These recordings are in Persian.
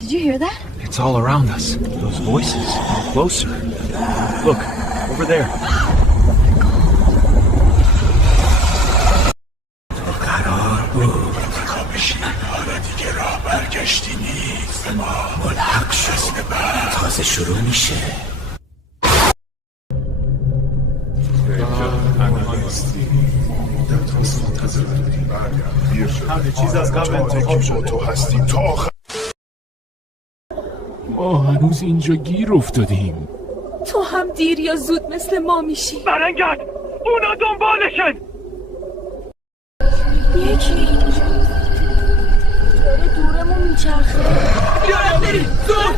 Did you hear that? It's all around us. Those voices, closer. Look, over there. قرار بود بشین. حالا دیگه راه برگشتی نیست. ما ملحق شد. تازه شروع میشه. همه چیز از قبل انتخاب شد. تو هستی تا آخر. ما هنوز اینجا گیر افتادیم. تو هم دیر یا زود مثل ما میشی. برنگرد! اونا دنبالشن! یکی داره دورمون میچرخه. بیارم بریم! زود!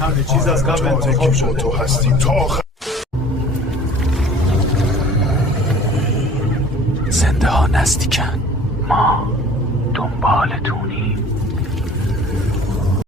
همه چیز از قبل انتخاب شد. تو هستی تا آخر. زنده ها نزدیکن. ما دنبالتونیم.